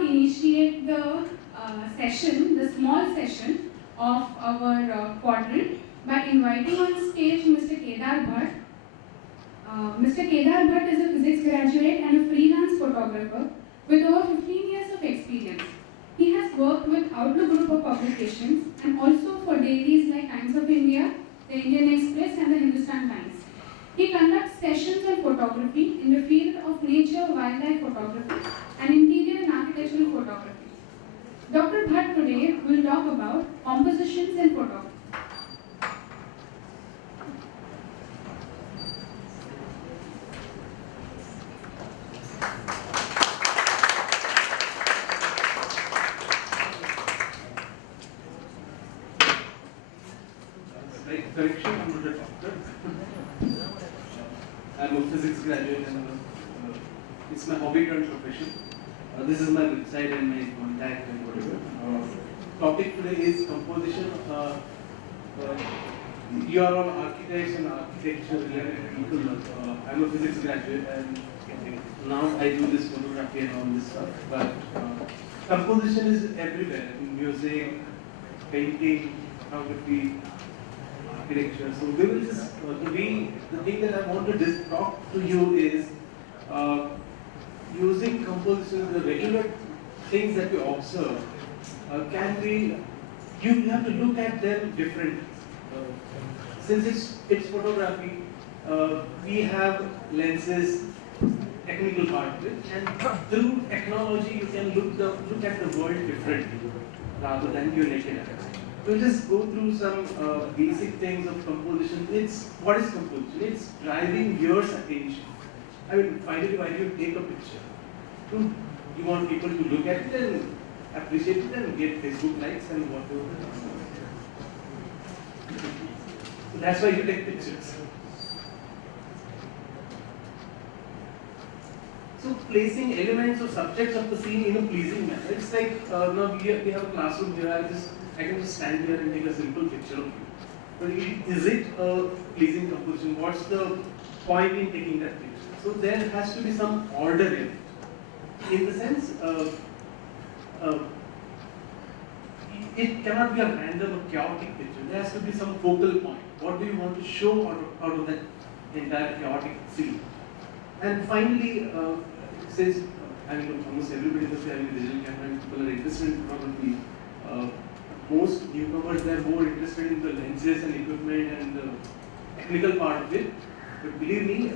now initiate the session, the small session of our quadrant by inviting on stage Mr. Kedar Bhatt. Mr. Kedar Bhatt is a physics graduate and a freelance photographer with over 15 years of experience. He has worked with Outlook Group of Publications and also for dailies like Times of India, the Indian Express and the Hindustan Times. He conducts sessions on photography in the field of nature, wildlife photography and interior and architectural photography. Dr. Bhatt today will talk about compositions in photography. Correction, I'm not a doctor. I'm a physics graduate and it's my hobby turned profession. This is my website and my contact and whatever. Topic today is composition. You are all architects and architecture related people. I'm a physics graduate and now I do this photography and all this stuff. But composition is everywhere in music, painting, photography, architecture. So we will just, the thing that I want to just talk to you is using composition, the regular things that we observe can be, you have to look at them differently. Since it's photography, we have lenses, technical part of it, and through technology you can look at the world differently rather than your naked eye. We'll just go through some basic things of composition. What is composition? It's driving your attention. I mean, finally, why do you take a picture? You want people to look at it and appreciate it and get Facebook likes and whatever. So that's why you take pictures. So placing elements or subjects of the scene in a pleasing manner. It's like now we have a classroom here. I can just stand here and take a simple picture of you. But is it a pleasing composition? What's the point in taking that picture? So there has to be some order in it. In the sense, it cannot be a random or chaotic picture. There has to be some focal point. What do you want to show out of that entire chaotic scene? And finally, since I mean, almost everybody is having a digital camera and people are interested in photography, most newcomers, they are more interested in the lenses and equipment and the technical part of it. But believe me,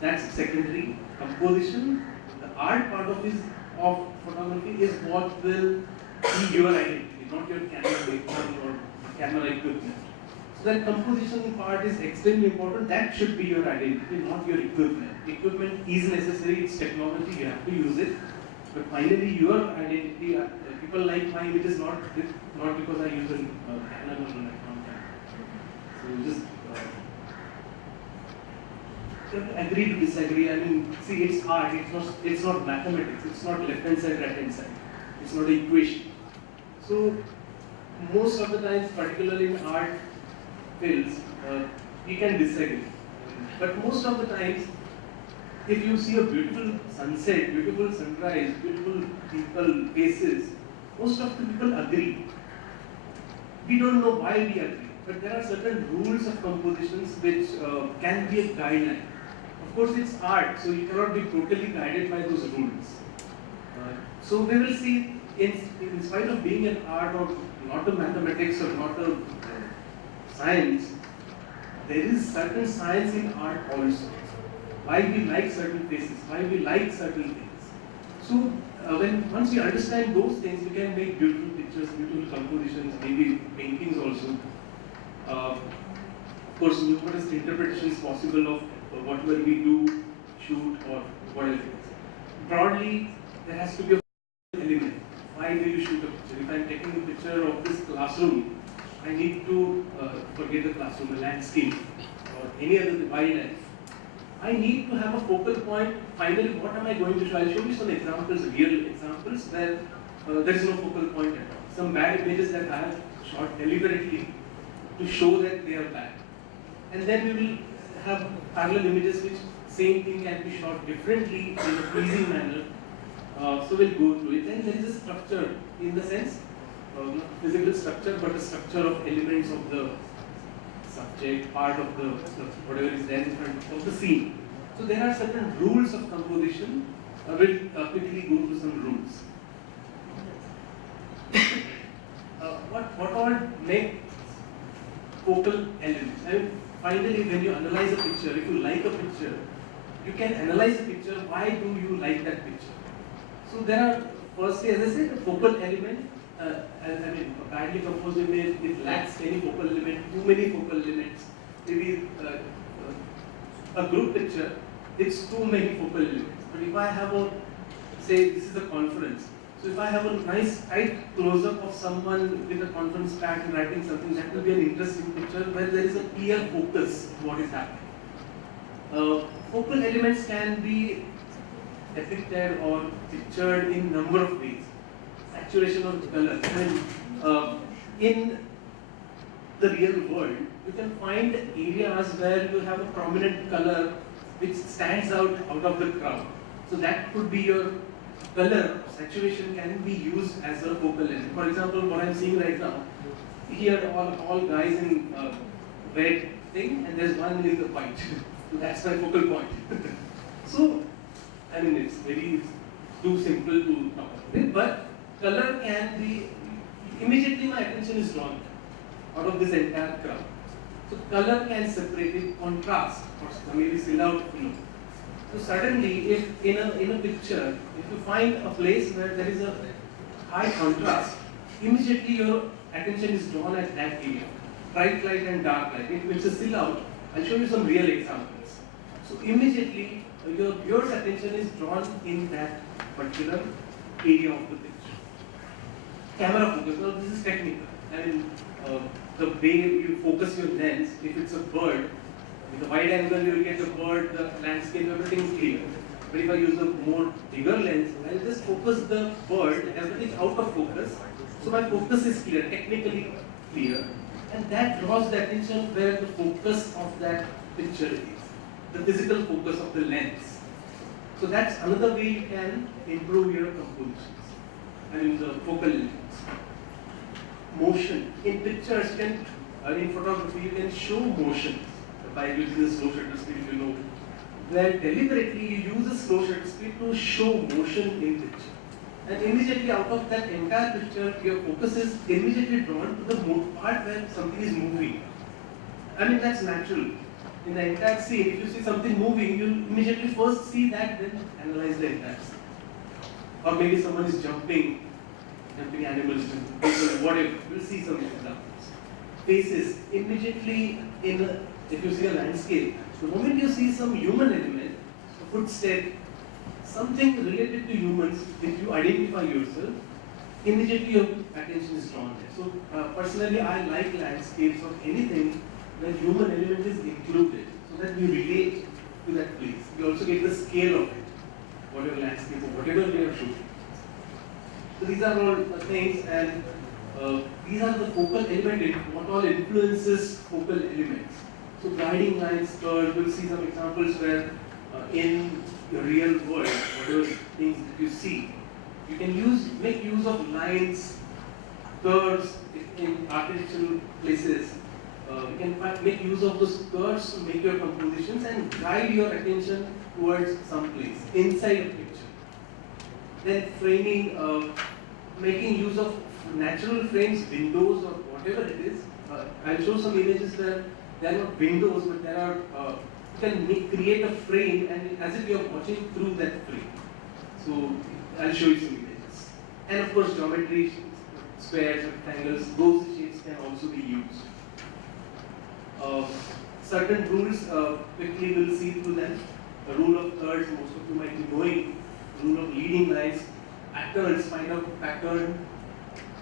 that's secondary. Composition, the art part of photography is what will be your identity, not your camera or camera equipment. So that composition part is extremely important. That should be your identity, not your equipment. Equipment is necessary, it's technology, you have to use it. But finally, your identity, people like my images not because I use a Canon or an Nikon camera. So just agree to disagree. I mean, see, it's art. It's not mathematics. It's not left hand side, right hand side. It's not an equation. So most of the times, particularly in art fields, we can disagree. But most of the times, if you see a beautiful sunset, beautiful sunrise, beautiful people, faces, most of the people agree. We don't know why we agree, but there are certain rules of compositions which can be a guideline. Of course, it's art, so you cannot be totally guided by those rules. So we will see, in spite of being an art or not a mathematics or not a science, there is certain science in art also. Why we like certain faces, why we like certain things. So once we understand those things, we can make beautiful pictures, beautiful compositions, maybe paintings also. Of course, numerous interpretations possible of whatever we do, shoot, or whatever. Broadly, there has to be a element. Why do you shoot a picture? If I'm taking a picture of this classroom, I need to forget the classroom, the landscape, or any other wildlife. I need to have a focal point. Finally, what am I going to show? I'll show you some examples, real examples, where there is no focal point at all. Some bad images that I have shot deliberately to show that they are bad. And then we will have parallel images which same thing can be shot differently in a pleasing manner So we'll go through it. Then there is a structure in the sense, not physical structure, but a structure of elements of the subject, part of the whatever is there in front of the scene. So there are certain rules of composition. We'll quickly go through some rules. What all make focal elements? I mean, finally, when you analyze a picture, if you like a picture, you can analyze a picture. Why do you like that picture? So there are, firstly, as I said, a focal element. I mean, a badly composed image, it lacks any focal element, too many focal elements. Maybe a group picture, it's too many focal elements. But if I have a, say, this is a conference. So if I have a nice tight close-up of someone with a conference pad and writing something, that will be an interesting picture where there is a clear focus on what is happening. Focal elements can be depicted or pictured in number of ways. Saturation of color. In the real world, you can find areas where you have a prominent color which stands out of the crowd. So that could be your color. Saturation can be used as a focal element. For example, what I'm seeing right now, here all guys in red thing, and there's one in the white. So that's my focal point. So, I mean, it's very too simple to talk about it, but color can be, immediately my attention is drawn out of this entire crowd. So color can separate it, contrast, or maybe silhouette. So suddenly, if in a picture, if you find a place where there is a high contrast, immediately your attention is drawn at that area. Bright light and dark light. If it's a silhouette, I'll show you some real examples. So immediately, your viewer's attention is drawn in that particular area of the picture. Camera focus, now this is technical. I mean, the way you focus your lens, if it's a bird, with a wide angle you will get the bird, the landscape, everything is clear. But if I use a more bigger lens, I'll just focus the bird, everything out of focus. So my focus is clear, technically clear. And that draws the attention where the focus of that picture is. The physical focus of the lens. So that's another way you can improve your compositions. I mean the focal elements. Motion. In pictures, in photography, you can show motion by using the slow shutter speed, where deliberately you use a slow shutter speed to show motion in picture. And immediately out of that entire picture, your focus is immediately drawn to the part where something is moving. I mean, that's natural. In the entire scene, if you see something moving, you immediately first see that, then analyze the entire scene. Or maybe someone is jumping animals, whatever. We'll see some examples. Faces, immediately if you see a landscape, the moment you see some human element, a footstep, something related to humans, if you identify yourself, immediately your attention is drawn there. So personally, I like landscapes or anything where human element is included, so that we relate to that place. We also get the scale of it, whatever landscape or whatever we are shooting. So these are all things, and these are the focal element, what all influences focal elements. So guiding lines, curves, we'll see some examples where in the real world, whatever things that you see, you can make use of lines, curves in artificial places. You can make use of those curves to make your compositions and guide your attention towards some place inside a picture. Then framing, making use of natural frames, windows or whatever it is. I'll show some images where there are not windows, but there are, you can create a frame and as if you're watching through that frame. So I'll show you some images. And of course geometry, squares, rectangles, those shapes can also be used. Certain rules, quickly we'll see through them. The rule of thirds, most of you might be knowing. Rule of leading lines, patterns, find out pattern.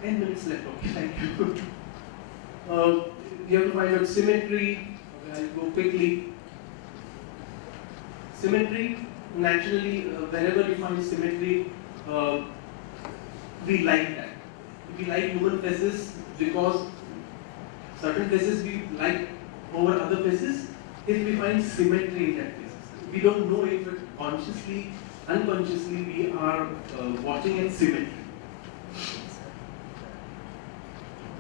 10 minutes left, okay, thank you. You have to find out symmetry. Okay, I'll go quickly. Symmetry, naturally, wherever you find symmetry, we like that. We like human faces because certain faces we like over other faces if we find symmetry in that faces. We don't know it, but consciously unconsciously we are watching in symmetry.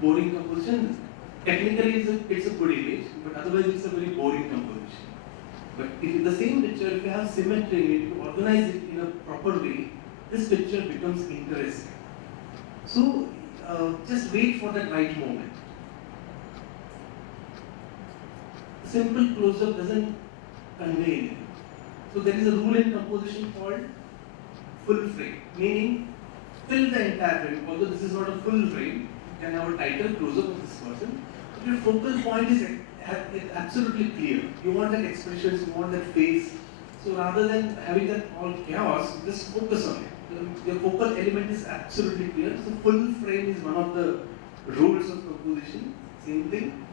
Boring composition, technically it's a good image, but otherwise it's a very boring composition. But if the same picture, if you have symmetry in it, if you organize it in a proper way, this picture becomes interesting. So just wait for that right moment. Simple close-up doesn't convey anything. So there is a rule in composition called full frame, meaning fill the entire frame. Although this is not a full frame, you can have a title close-up of this person. But your focal point is absolutely clear. You want that expressions, you want that face. So rather than having that all chaos, just focus on it. Your focal element is absolutely clear. So full frame is one of the rules of composition. Same thing.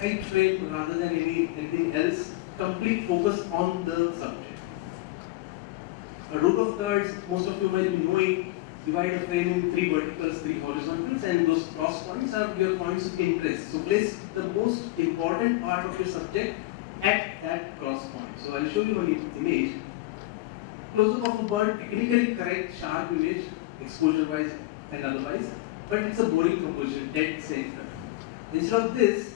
Tight frame rather than anything else. Complete focus on the subject. A rule of thirds, most of you might be knowing, divide a frame in 3 verticals, 3 horizontals, and those cross points are your points of interest. So place the most important part of your subject at that cross point. So I'll show you one image. Close-up of a bird, technically correct, sharp image, exposure-wise and otherwise, but it's a boring composition, dead center. Instead of this,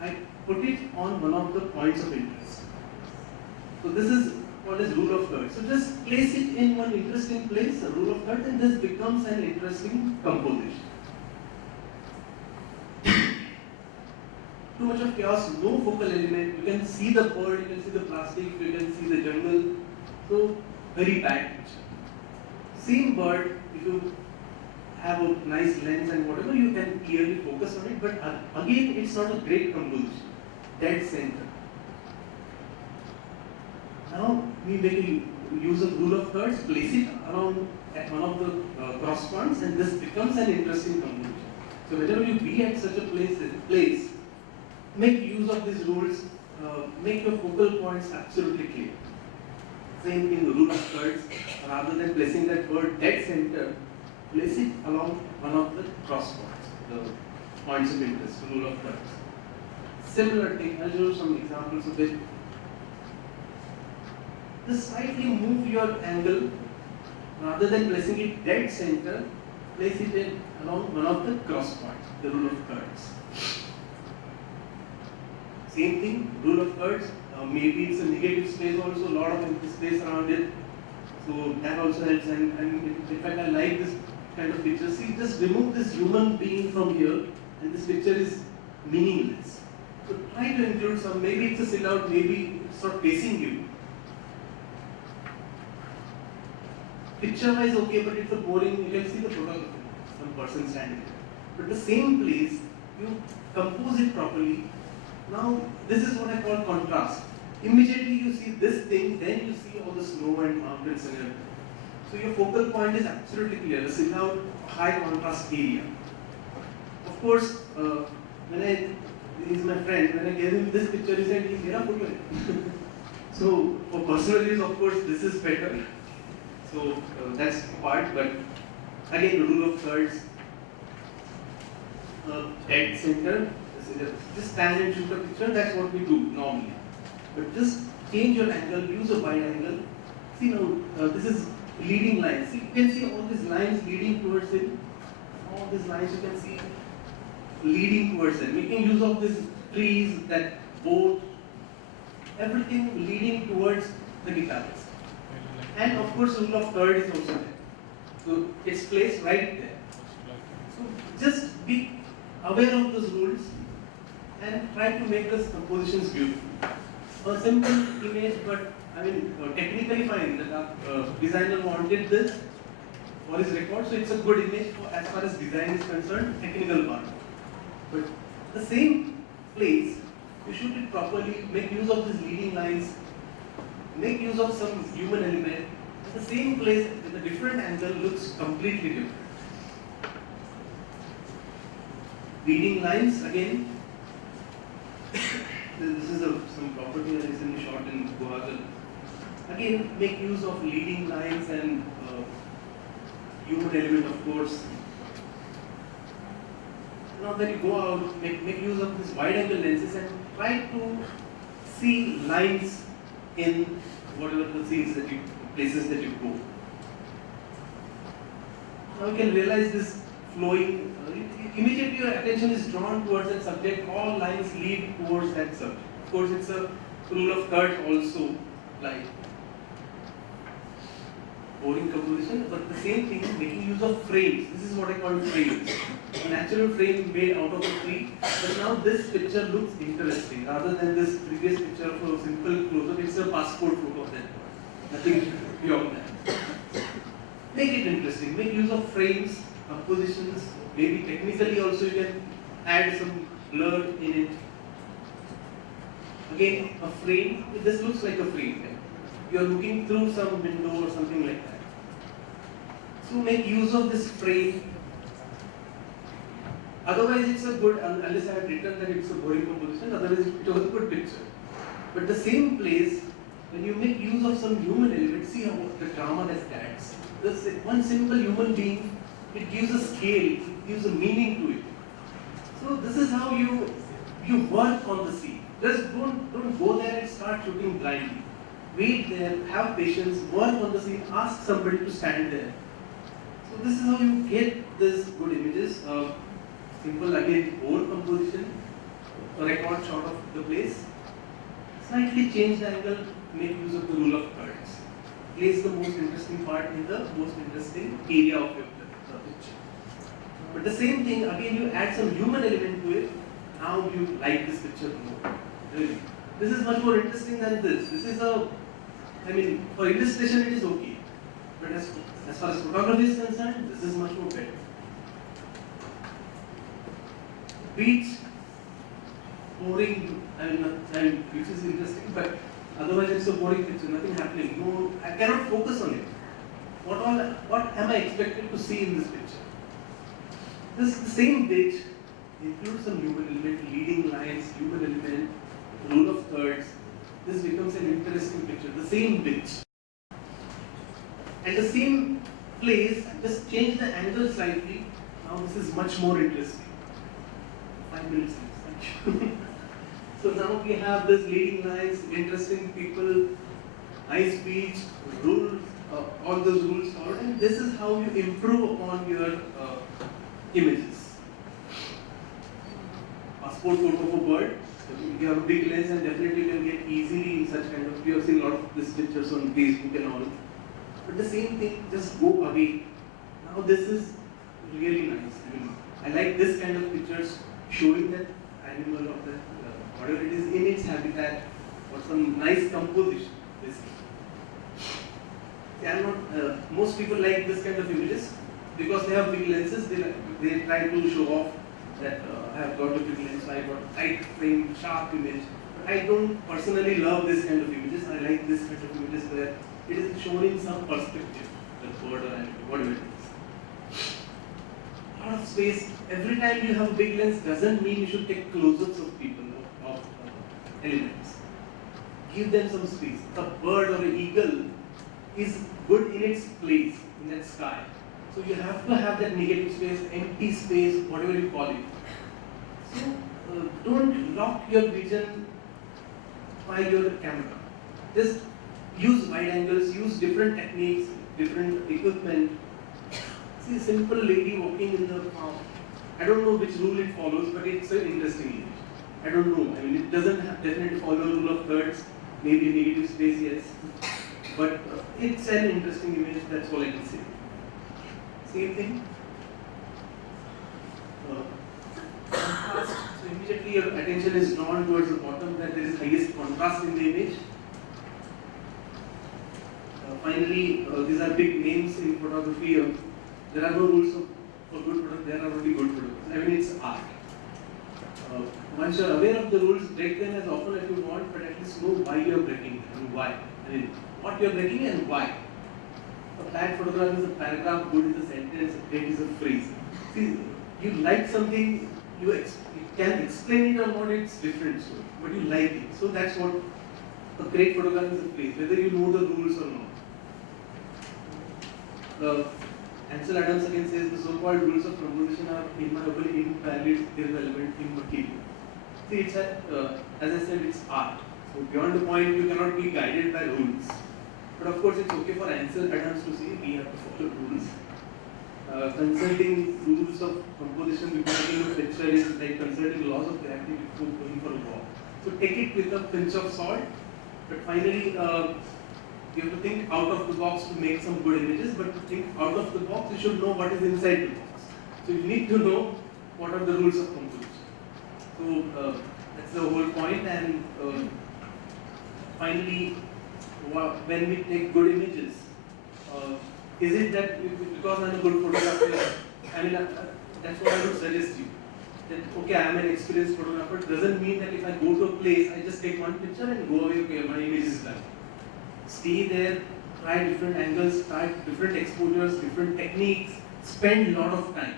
I put it on one of the points of interest. So this is called as rule of thirds. So just place it in one interesting place, a rule of thirds, and this becomes an interesting composition. Too much of chaos, no focal element. You can see the bird, you can see the plastic, you can see the jungle. So very bad picture. Same bird, if you have a nice lens and whatever, you can clearly focus on it, but again, it's not a great composition. Dead center. Now, we make a use of rule of thirds, place it around at one of the cross points, and this becomes an interesting composition. So whenever you be at such a place, make use of these rules, make your focal points absolutely clear. Same thing, the rule of thirds, rather than placing that word dead center, place it along one of the cross points, the points of interest, rule of thirds. Similar thing, I'll show you some examples of it. Just slightly move your angle, rather than placing it dead center, place it in along one of the cross points, the rule of thirds. Same thing, rule of thirds, maybe it's a negative space also, a lot of empty space around it. So that also helps, and in fact I like this kind of picture. See, just remove this human being from here, and this picture is meaningless. So try to include some, maybe it's a silhouette, maybe it's not facing you. Picture-wise okay, but it's a boring, you can see the photographer, some person standing there. But the same place, you compose it properly. Now, this is what I call contrast. Immediately you see this thing, then you see all the snow and mountains and everything. So your focal point is absolutely clear. The silhouette, high contrast area. Of course, he's my friend, when I gave him this picture, he said, so for personal use, of course, this is better. So that's part, but again, the rule of thirds, dead center, just stand and shoot a picture, that's what we do normally. But just change your angle, use a wide angle. See now, this is leading lines. See, you can see all these lines leading towards it. All these lines you can see leading towards it. Making use of these trees, that boat, everything leading towards the guitarist. And of course, rule of third is also there. So it's placed right there. So just be aware of those rules and try to make those compositions beautiful. A simple image, but I mean, technically fine. The designer wanted this for his record, so it's a good image for, as far as design is concerned, technical part. But the same place, you shoot it properly, make use of these leading lines, make use of some human element. The same place with a different angle looks completely different. Leading lines again. This is some property that is in the shot in Guwahati. Again, make use of leading lines and human element, of course. Now when you go out, make use of these wide angle lenses and try to see lines in whatever the scenes that you, places that you go. Now you can realize this flowing, immediately your attention is drawn towards that subject, all lines lead towards that subject. Of course, it's a rule of thirds also, like boring composition, but the same thing, making use of frames. This is what I call frames. A natural frame made out of a tree, but now this picture looks interesting rather than this previous picture of a simple close-up. It's a passport photo of that. Nothing beyond that. Make it interesting. Make use of frames, compositions. Maybe technically also you can add some blur in it. Again, a frame. This looks like a frame. Right? You are looking through some window or something like that. So make use of this frame. Otherwise, it's a good, unless I have written that it's a boring composition, otherwise it was a good picture. But the same place, when you make use of some human element, see how the drama that adds. This one simple human being, it gives a scale, it gives a meaning to it. So this is how you work on the scene. Just don't go there and start shooting blindly. Wait there, have patience, work on the scene, ask somebody to stand there. So this is how you get this good images. Simple again, bold composition, a record shot of the place. Slightly change the angle, make use of the rule of thirds. Place the most interesting part in the most interesting area of your picture. But the same thing, again you add some human element to it, now you like this picture more. Really. This is much more interesting than this. This is for illustration it is okay. But as far as photography is concerned, this is much more better. Beach, boring, which is interesting, but otherwise it's a boring picture, nothing happening. No, I cannot focus on it. What am I expected to see in this picture? This the same beach includes some human element, leading lines, human element, rule of thirds. This becomes an interesting picture. The same beach. And the same place, just change the angle slightly. Now this is much more interesting. 5 minutes, thank you. So now we have this leading lines, interesting people, nice beach, rules, all those rules followed, and this is how you improve upon your images. Passport photo of a bird. You have a big lens and definitely you can get easily in such kind of, you have seen a lot of these pictures on Facebook and all. But the same thing, just go away. Now this is really nice. I like this kind of pictures showing that animal or that whatever it is in its habitat or some nice composition. Most people like this kind of images because they have big lenses. They try to show off that I have got a big lens, so I got a tight frame, sharp image. But I don't personally love this kind of images. I like this kind of images where it is shown in some perspective, the bird or animal, whatever it is. A lot of space. Every time you have a big lens doesn't mean you should take close-ups of people, of elements. Give them some space. A bird or an eagle is good in its place, in that sky. So you have to have that negative space, empty space, whatever you call it. So don't lock your vision by your camera. Just use wide angles, use different techniques, different equipment. See a simple lady walking in the farm. I don't know which rule it follows, but it's an interesting image. I don't know. It doesn't definitely follow rule of thirds, maybe negative space, yes. But it's an interesting image, that's all I can say. Same thing. Contrast. So immediately your attention is drawn towards the bottom, that there is highest contrast in the image. Finally, these are big names in photography. There are no rules for good photography, there are only good photographers. It's art. Once you are aware of the rules, break them as often as you want, but at least know why you are breaking them and why. What you are breaking and why. A bad photograph is a paragraph, good is a sentence, great is a phrase. See, you like something, you can explain it or not, it's different story, but you like it. So that's what a great photograph is a phrase, whether you know the rules or not. Ansel Adams again says the so-called rules of composition are inviolable, invalid, irrelevant, immaterial. See, it's as I said, it's art. So beyond the point, you cannot be guided by rules. But of course, it's okay for Ansel Adams to say we have to follow rules. Consulting rules of composition before taking a picture is like consulting laws of gravity before going for a walk. So take it with a pinch of salt. But finally, you have to think out of the box to make some good images. But to think out of the box, you should know what is inside the box. So you need to know what are the rules of composition. So that's the whole point. And finally, when we take good images, is it that because I'm a good photographer, I mean, that's what I would suggest you. That, okay, I'm an experienced photographer, doesn't mean that if I go to a place, I just take one picture and go away, okay, my image is done. Stay there, try different angles, try different exposures, different techniques, spend a lot of time.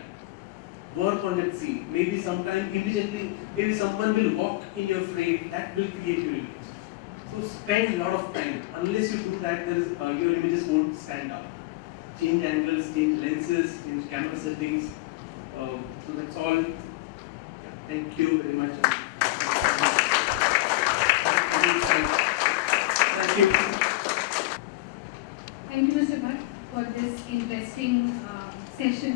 Work on that scene. Maybe sometime immediately, maybe someone will walk in your frame, that will create your image. So spend a lot of time. Unless you do that, your images won't stand out. Change angles, change lenses, change camera settings. So that's all. Thank you very much. Thank you. Thank you, Mr. Bhatt, for this interesting session.